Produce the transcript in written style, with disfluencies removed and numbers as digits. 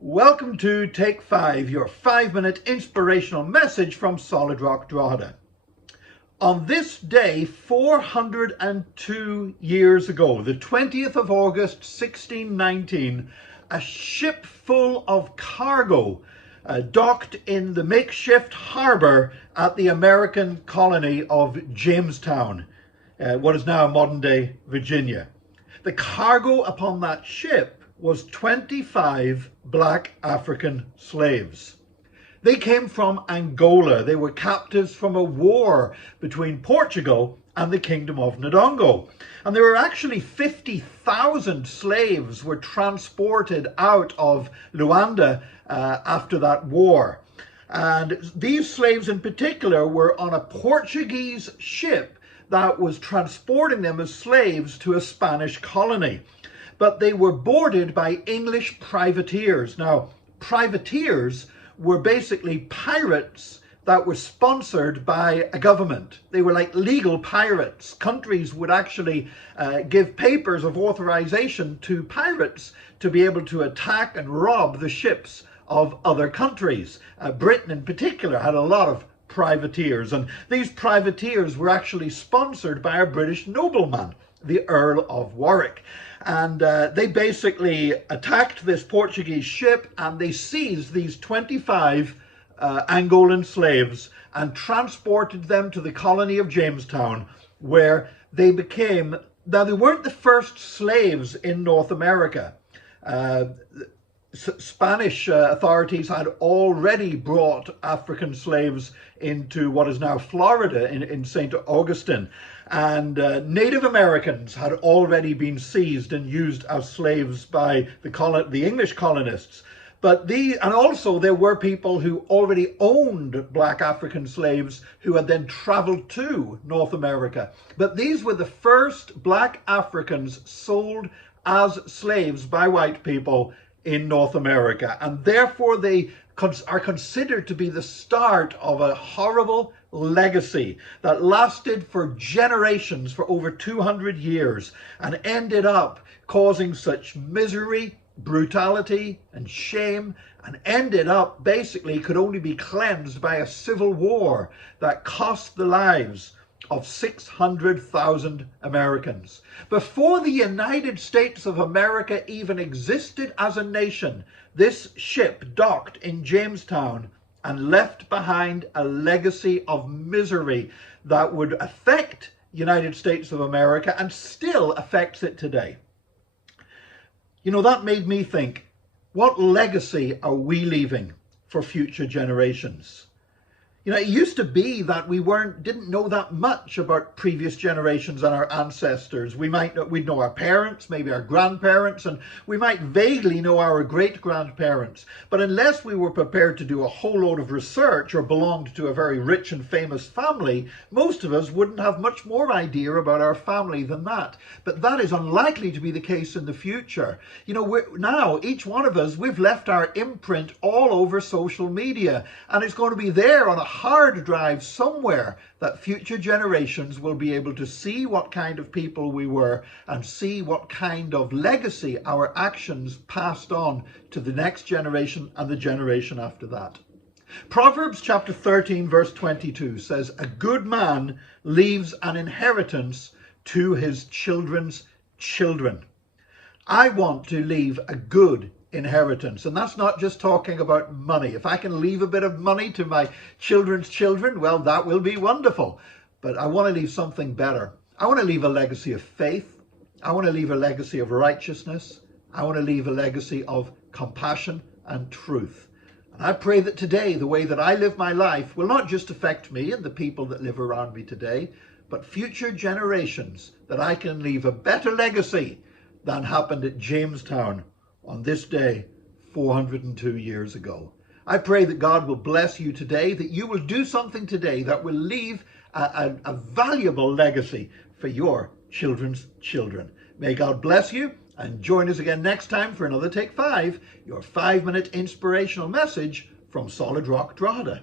Welcome to Take 5, your 5-minute inspirational message from Solid Rock Drogheda. On this day, 402 years ago, the 20th of August, 1619, a ship full of cargo docked in the makeshift harbour at the American colony of Jamestown, what is now modern-day Virginia. The cargo upon that ship was 25 black African slaves. They came from Angola. They were captives from a war between Portugal and the Kingdom of Ndongo. And there were actually 50,000 slaves were transported out of Luanda after that war. And these slaves in particular were on a Portuguese ship that was transporting them as slaves to a Spanish colony. But they were boarded by English privateers. Now, privateers were basically pirates that were sponsored by a government. They were like legal pirates. Countries would actually give papers of authorization to pirates to be able to attack and rob the ships of other countries. Britain in particular had a lot of privateers, and these privateers were actually sponsored by a British nobleman, the Earl of Warwick. And they basically attacked this Portuguese ship and they seized these 25 Angolan slaves and transported them to the colony of Jamestown, where they became, now they weren't the first slaves in North America. Spanish authorities had already brought African slaves into what is now Florida in St. Augustine, and Native Americans had already been seized and used as slaves by the English colonists. And also there were people who already owned black African slaves who had then traveled to North America. But these were the first black Africans sold as slaves by white people in North America, and therefore they are considered to be the start of a horrible legacy that lasted for generations, for over 200 years, and ended up causing such misery, brutality, and shame, and ended up basically could only be cleansed by a civil war that cost the lives of 600,000 Americans. Before the United States of America even existed as a nation, this ship docked in Jamestown and left behind a legacy of misery that would affect the United States of America and still affects it today. You know, that made me think, what legacy are we leaving for future generations? You know, it used to be that we didn't know that much about previous generations and our ancestors. We'd know our parents, maybe our grandparents, and we might vaguely know our great-grandparents. But unless we were prepared to do a whole load of research or belonged to a very rich and famous family, most of us wouldn't have much more idea about our family than that. But that is unlikely to be the case in the future. You know, now, each one of us, we've left our imprint all over social media, and it's going to be there on a hard drive somewhere that future generations will be able to see what kind of people we were and see what kind of legacy our actions passed on to the next generation and the generation after that. Proverbs chapter 13 verse 22 says, "A good man leaves an inheritance to his children's children." I want to leave a good inheritance, and that's not just talking about money. If I can leave a bit of money to my children's children, well, that will be wonderful. But I want to leave something better. I want to leave a legacy of faith. I want to leave a legacy of righteousness. I want to leave a legacy of compassion and truth. And I pray that today, the way that I live my life will not just affect me and the people that live around me today, but future generations, that I can leave a better legacy than happened at Jamestown on this day 402 years ago. I pray that God will bless you today, that you will do something today that will leave a valuable legacy for your children's children. May God bless you, and join us again next time for another Take 5, your 5-minute inspirational message from Solid Rock Drogheda.